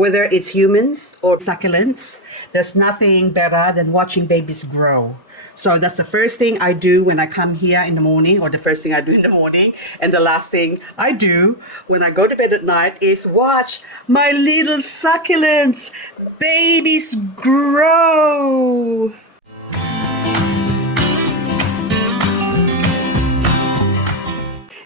whether it's humans or succulents, there's nothing better than watching babies grow. So that's the first thing I do when I come here in the morning, or the first thing I do in the morning. And the last thing I do when I go to bed at night is watch my little succulents, babies grow.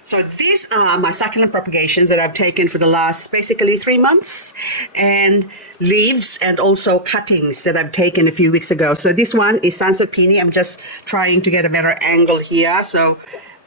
So these are my succulent propagations that I've taken for the last basically 3 months, and leaves and also cuttings that I've taken a few weeks ago. So this one is sunset pini. I'm just trying to get a better angle here. So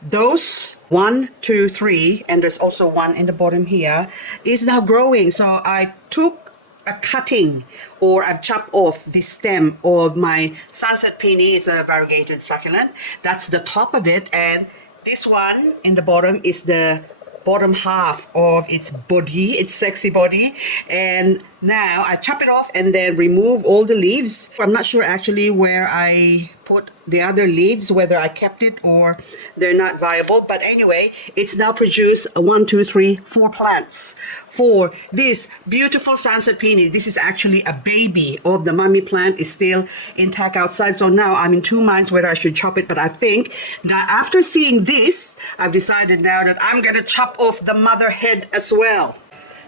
those 1, 2, 3, and there's also one in the bottom here, is now growing. So I took a cutting, or I've chopped off the stem of my sunset pini. It's a variegated succulent. That's the top of it, and this one in the bottom is the bottom half of its body, its sexy body. And now I chop it off and then remove all the leaves. I'm not sure actually where I put the other leaves, whether I kept it or they're not viable. But anyway, it's now produced 1, 2, 3, 4 plants for this beautiful sunset pini. This is actually a baby of the mummy plant, is still intact outside. So now I'm in 2 minds whether I should chop it. But I think that after seeing this, I've decided now that I'm gonna chop off the mother head as well.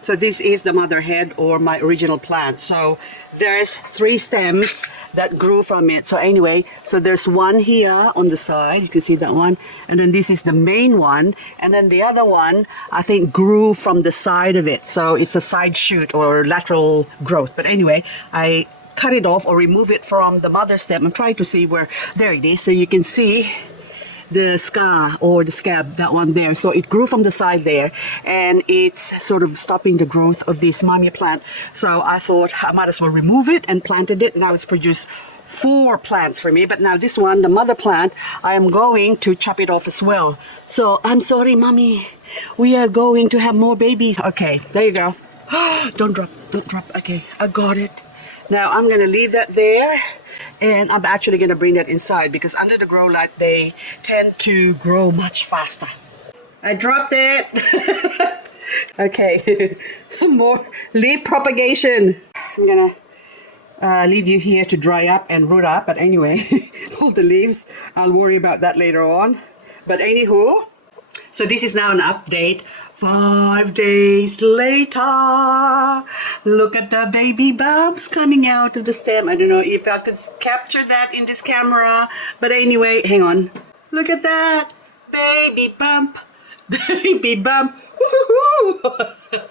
So this is the mother head, or my original plant. So there's 3 stems that grew from it. So anyway, so there's one here on the side, you can see that one, and then this is the main one, and then the other one I think grew from the side of it. So it's a side shoot or lateral growth. But anyway, I cut it off or remove it from the mother stem. I'm trying to see where, there it is. So you can see the scar or the scab, that one there. So it grew from the side there, and it's sort of stopping the growth of this mummy plant. So I thought I might as well remove it and planted it. Now it's produced 4 plants for me. But now this one, the mother plant, I am going to chop it off as well. So I'm sorry, mommy, we are going to have more babies. Okay, there you go. Don't drop, don't drop. Okay, I got it. Now I'm gonna leave that there, and I'm actually going to bring that inside because under the grow light they tend to grow much faster. I dropped it. Okay, more leaf propagation. I'm going to leave you here to dry up and root up. But anyway, all the leaves, I'll worry about that later on. But anywho, so this is now an update. 5 days later, look at the baby bumps coming out of the stem. I don't know if I could capture that in this camera, but anyway, hang on. Look at that, baby bump, baby bump. Woohoo!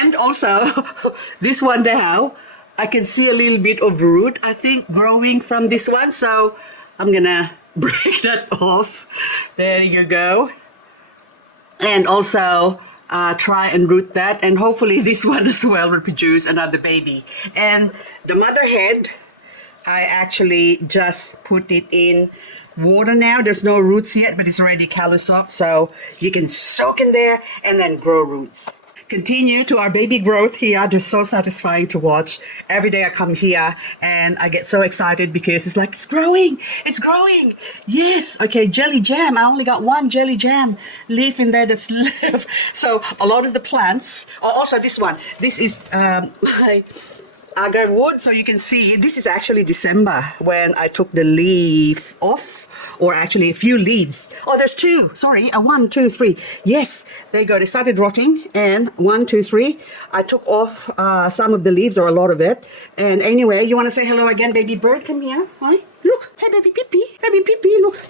And also, this one now, I can see a little bit of root, I think, growing from this one. So I'm gonna break that off. There you go. And also try and root that, and hopefully this one as well will produce another baby. And the mother head, I actually just put it in water now. There's no roots yet, but it's already callus off, so you can soak in there and then grow roots. Continue to our baby growth here. They're so satisfying to watch. Every day I come here and I get so excited because it's like, it's growing, it's growing. Yes, okay, jelly jam. I only got 1 jelly jam leaf in there that's left. So a lot of the plants, oh, also this one, this is my agar wood. So you can see, this is actually December when I took the leaf off. Or actually a few leaves. Oh, there's 2. Sorry, 1, 2, 3. Yes, there you go. They started rotting, and 1, 2, 3. I took off some of the leaves, or a lot of it. And anyway, you want to say hello again, baby bird? Come here. Hi. Look. Hey, baby Pippi. Baby Pippi, look.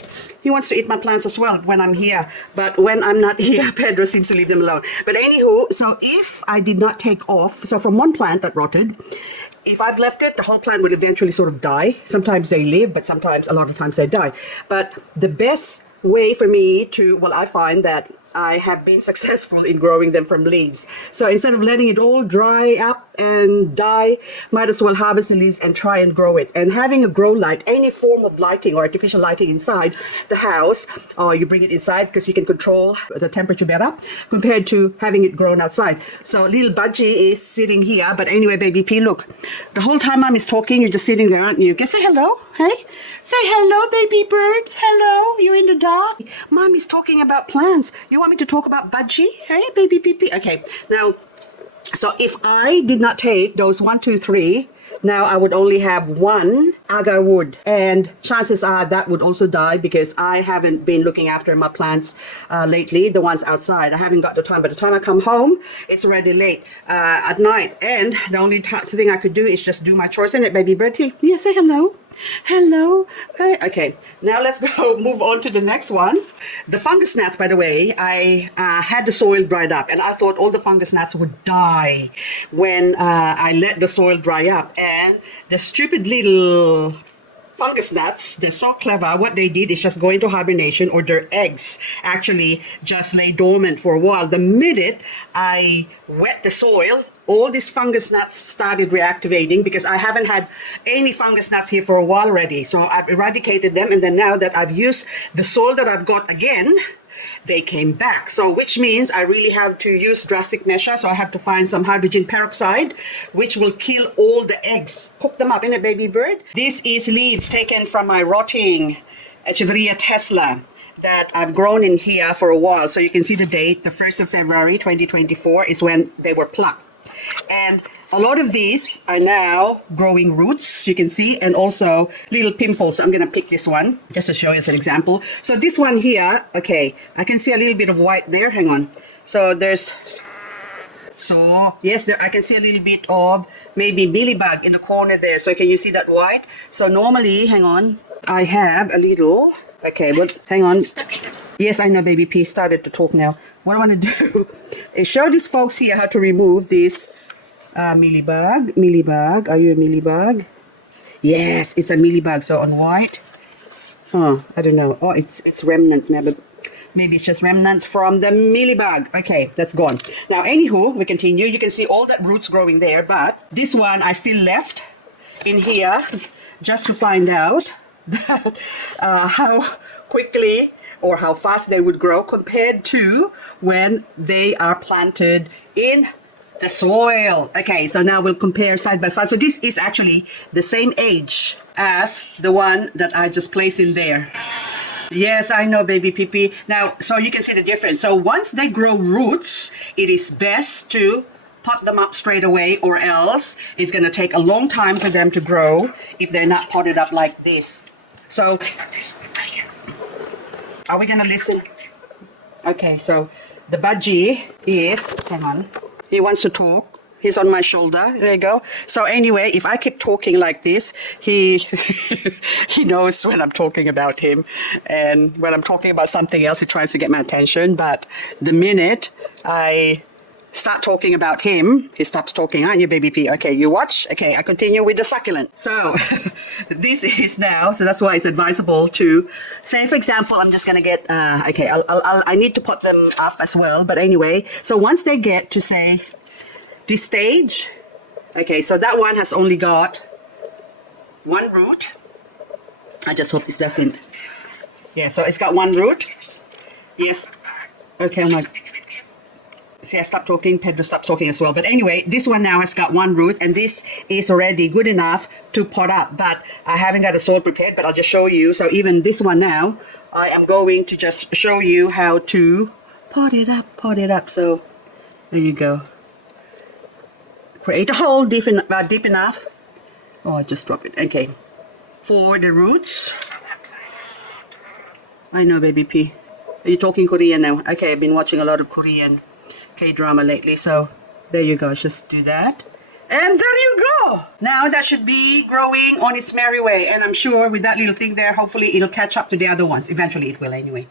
He wants to eat my plants as well when I'm here. But when I'm not here, Pedro seems to leave them alone. But anywho, so if I did not take off, so from one plant that rotted, if I've left it, the whole plant will eventually sort of die. Sometimes they live, but sometimes, a lot of times they die. But the best way for me to, well, I find that I have been successful in growing them from leaves. So instead of letting it all dry up and die, might as well harvest the leaves and try and grow it. And having a grow light, any form of lighting or artificial lighting inside the house, or you bring it inside because you can control the temperature better compared to having it grown outside. So little Budgie is sitting here, but anyway, baby P, look, the whole time Mom is talking, you're just sitting there, aren't you? Can I say hello? Hey? Say hello, baby bird. Hello, you in the dark? Mommy's talking about plants. You want me to talk about Budgie? Hey, baby pee. Okay, now So if I did not take those 1, 2, 3, now I would only have 1 agar wood, and chances are that would also die because I haven't been looking after my plants lately, the ones outside. I haven't got the time. By the time I come home, it's already late at night, and the only thing I could do is just do my chores. In it, baby bird, here, yeah, say hello. Hello. Okay, now let's go move on to the next one. The fungus gnats, by the way, I had the soil dried up, and I thought all the fungus gnats would die when I let the soil dry up. And the stupid little fungus gnats, they're so clever. What they did is just go into hibernation, or their eggs actually just lay dormant for a while. The minute I wet the soil, all these fungus gnats started reactivating, because I haven't had any fungus gnats here for a while already. So I've eradicated them, and then now that I've used the soil that I've got again, they came back. So which means I really have to use drastic measures. So I have to find some hydrogen peroxide, which will kill all the eggs. Cook them up in a baby bird. This is leaves taken from my rotting Echeveria Tesla that I've grown in here for a while. So you can see the date, the 1st of February 2024 is when they were plucked. And a lot of these are now growing roots, you can see, and also little pimples. So I'm going to pick this one just to show you as an example. So this one here, okay, I can see a little bit of white there. Hang on. So there's, so yes, there I can see a little bit of maybe mealybug in the corner there. So can you see that white? So normally, hang on, I have a little, okay, but hang on. Yes, I know baby P started to talk now. What I want to do is show these folks here how to remove this mealybug. Mealybug, are you a mealybug? Yes, it's a mealybug. So on white, oh, I don't know. Oh, it's remnants, maybe it's just remnants from the mealybug. Okay, that's gone. Now, anywho, we continue. You can see all that roots growing there, but this one I still left in here just to find out that how quickly or how fast they would grow compared to when they are planted in the soil. Okay, so now we'll compare side by side. So this is actually the same age as the one that I just placed in there. Yes, I know, baby Pee. Now, so you can see the difference. So once they grow roots, it is best to pot them up straight away, or else it's going to take a long time for them to grow if they're not potted up like this. So are we gonna listen? Okay, so the budgie is, hang on, he wants to talk. He's on my shoulder. There you go. So anyway, if I keep talking like this, he he knows when I'm talking about him, and when I'm talking about something else, he tries to get my attention. But the minute I start talking about him, he stops talking, aren't you, baby P? Okay, you watch. Okay, I continue with the succulent. So this is now, so that's why it's advisable to say, for example, I'm just gonna get, okay, I need to put them up as well. But anyway, so once they get to say this stage, okay, so that one has only got 1 root. I just hope this doesn't, yeah, so it's got 1 root. Yes. Okay, I'm like, see, I stopped talking, Pedro stopped talking as well. But anyway, this one now has got 1 root, and this is already good enough to pot up. But I haven't got a soil prepared, but I'll just show you. So even this one now, I am going to just show you how to pot it up. So there you go. Create a hole deep enough. Oh, I just dropped it. Okay. For the roots. I know, baby P. Are you talking Korean now? Okay, I've been watching a lot of Korean K-drama lately, so there you go. Just do that, and there you go. Now that should be growing on its merry way, and I'm sure with that little thing there, hopefully it'll catch up to the other ones. Eventually it will anyway.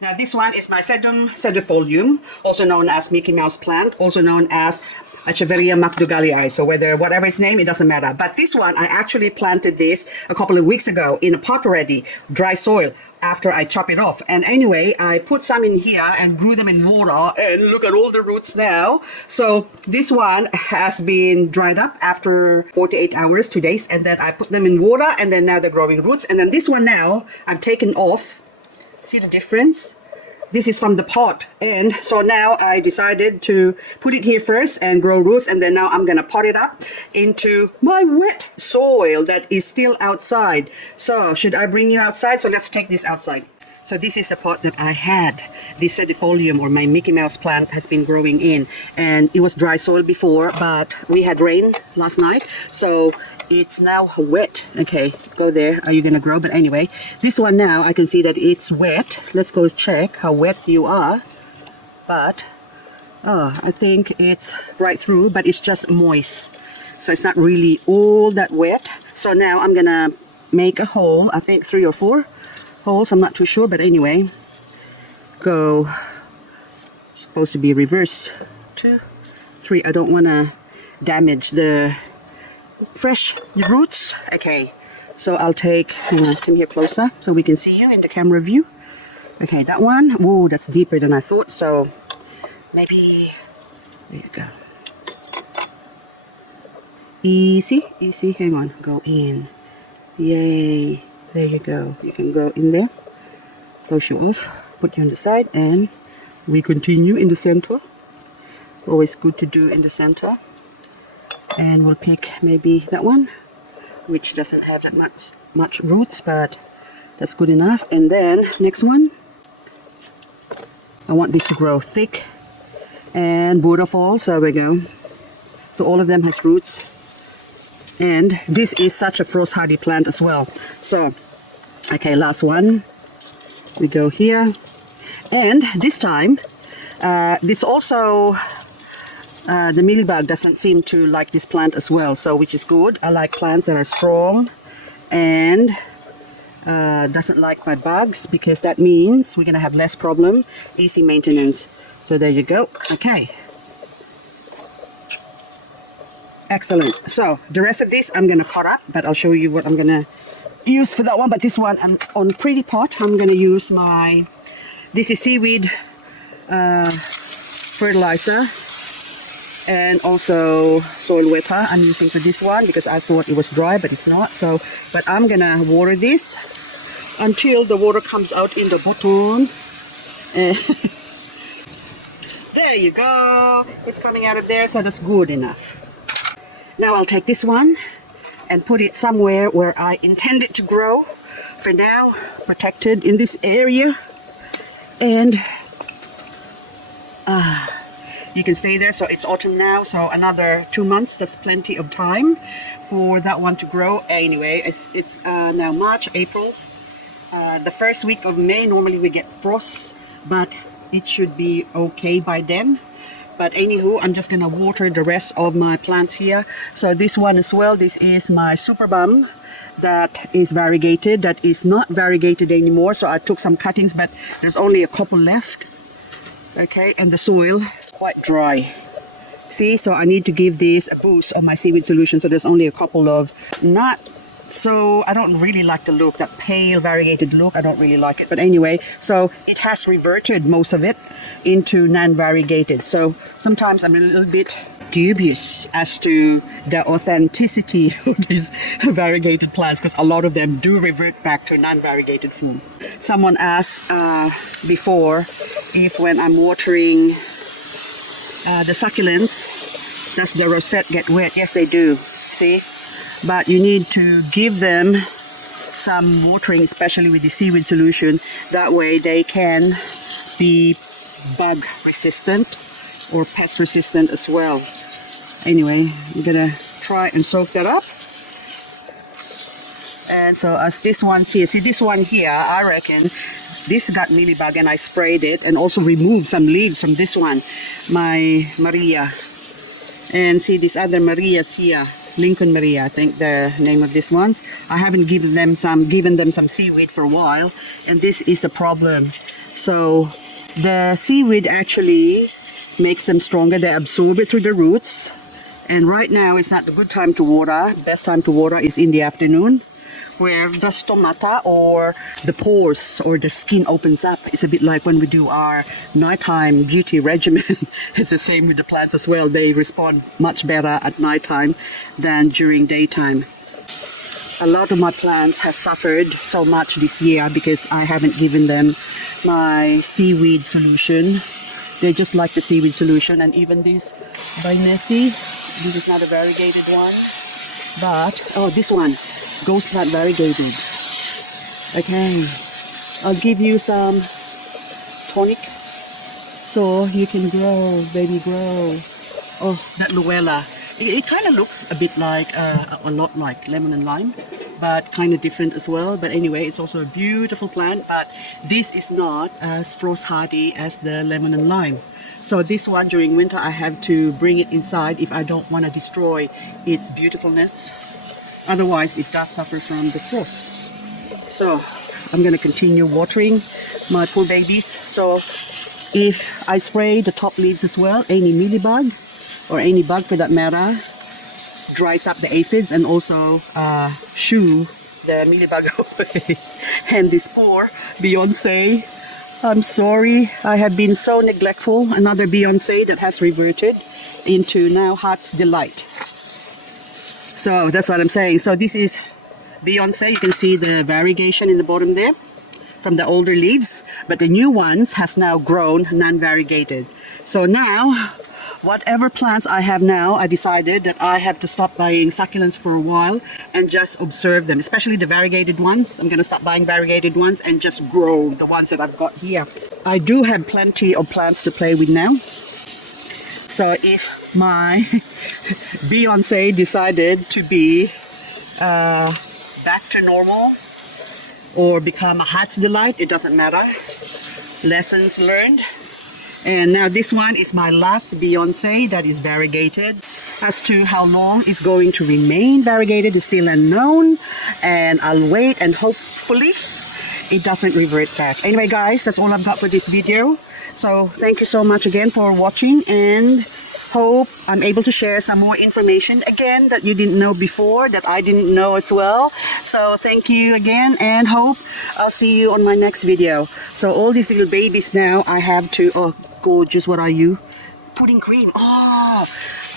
Now this one is my sedum sedifolium, also known as Mickey Mouse plant, also known as Echeveria McDougallii. So whatever its name, it doesn't matter. But this one, I actually planted this a couple of weeks ago in a pot already, dry soil, after I chop it off. And anyway, I put some in here and grew them in water, and look at all the roots now. So this one has been dried up after 48 hours, 2 days, and then I put them in water, and then now they're growing roots. And then this one now, I've taken off. See the difference? This is from the pot, and so now I decided to put it here first and grow roots, and then now I'm gonna pot it up into my wet soil that is still outside. So should I bring you outside? So let's take this outside. So this is the pot that I had this sedifolium or my Mickey Mouse plant has been growing in, and it was dry soil before, but we had rain last night, so it's now wet. Okay, go there. Are you gonna grow? But anyway, this one now I can see that it's wet. Let's go check how wet you are. But oh, I think it's right through, but it's just moist, so it's not really all that wet. So now I'm gonna make a hole, I think 3 or 4 holes, I'm not too sure, but anyway, go, supposed to be reverse, 2, 3. I don't want to damage the fresh roots. Okay, so I'll take, come here closer so we can see you in the camera view. Okay, that one, whoa, that's deeper than I thought, so maybe, there you go. Easy, easy, hang on, go in. Yay, there you go. You can go in there, close you off, put you on the side, and we continue in the center. Always good to do in the center. And we'll pick maybe that one, which doesn't have that much roots, but that's good enough. And then next one, I want this to grow thick and waterfall, so there we go. So all of them has roots. And this is such a frost hardy plant as well. So, okay, last one. We go here. And this time, it's also, the mealybug doesn't seem to like this plant as well. So, which is good. I like plants that are strong and doesn't like my bugs, because that means we're going to have less problem. Easy maintenance. So there you go. Okay. Excellent. So the rest of this I'm going to pot up, but I'll show you what I'm going to use for that one. But this one, I'm on pretty pot. I'm going to use my, this is seaweed fertilizer, and also soil wetter I'm using for this one, because I thought it was dry, but it's not. So, but I'm going to water this until the water comes out in the bottom. There you go. It's coming out of there, so that's good enough. Now I'll take this one and put it somewhere where I intend it to grow. For now, protected in this area. And you can stay there. So it's autumn now, so another 2 months. That's plenty of time for that one to grow. Anyway, it's now March, April. The first week of May, normally we get frosts, but it should be okay by then. But anywho, I'm just gonna water the rest of my plants here. So this one as well, this is my super bum that is variegated, that is not variegated anymore. So I took some cuttings, but there's only a couple left. Okay, and the soil quite dry. See, so I need to give this a boost of my seaweed solution. So there's only a couple of, not so, I don't really like the look, that pale variegated look. I don't really like it. But anyway, so it has reverted most of it into non-variegated. So sometimes I'm a little bit dubious as to the authenticity of these variegated plants, because a lot of them do revert back to non-variegated form. Someone asked before if when I'm watering the succulents, does the rosette get wet? Yes, they do. See? But you need to give them some watering, especially with the seaweed solution. That way they can be bug resistant or pest resistant as well. Anyway, I'm gonna try and soak that up. And so as this one's here, see this one here, I reckon this got mealybug, and I sprayed it and also removed some leaves from this one, my Maria. And see these other Marias here, Lincoln Maria, I think the name of this ones. I haven't given them some seaweed for a while, and this is the problem. So the seaweed actually makes them stronger. They absorb it through the roots. And right now it's not the good time to water. The best time to water is in the afternoon, where the stomata or the pores or the skin opens up. It's a bit like when we do our nighttime beauty regimen. It's the same with the plants as well. They respond much better at nighttime than during daytime. A lot of my plants have suffered so much this year because I haven't given them my seaweed solution. They just like the seaweed solution. And even this by Nessie, this is not a variegated one, but oh, this one, ghost plant variegated. Okay, I'll give you some tonic So you can grow, baby, grow. Oh, that Luella. It kind of looks a bit like, a lot like lemon and lime, but kind of different as well. But anyway, it's also a beautiful plant, but this is not as frost hardy as the lemon and lime. So this one during winter, I have to bring it inside if I don't want to destroy its beautifulness. Otherwise, it does suffer from the frost. So I'm going to continue watering my poor babies. So if I spray the top leaves as well, any mealybugs or any bug for that matter dries up the aphids and also shoo the mealybug away. And this poor Beyonce, I'm sorry, I have been so neglectful. Another Beyonce that has reverted into now Heart's Delight. So that's what I'm saying. So this is Beyonce. You can see the variegation in the bottom there from the older leaves, but the new ones has now grown non-variegated. So now, whatever plants I have now, I decided that I have to stop buying succulents for a while and just observe them, especially the variegated ones. I'm going to stop buying variegated ones and just grow the ones that I've got here. I do have plenty of plants to play with now. So if my Beyonce decided to be back to normal or become a Heart's Delight, it doesn't matter. Lessons learned. And now this one is my last Beyonce that is variegated. As to how long it's going to remain variegated is still unknown. And I'll wait and hopefully it doesn't revert back. Anyway guys, that's all I've got for this video. So thank you so much again for watching, and hope I'm able to share some more information again that you didn't know before, that I didn't know as well. So thank you again, and hope I'll see you on my next video. So all these little babies now I have to, oh gorgeous, what are you? Pudding cream. Oh,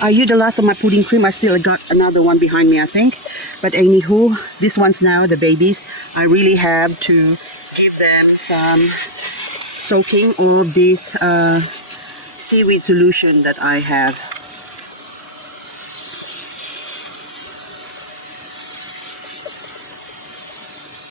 are you the last of my pudding cream? I still got another one behind me, I think. But anywho, these ones now, the babies, I really have to give them some soaking of this seaweed solution that I have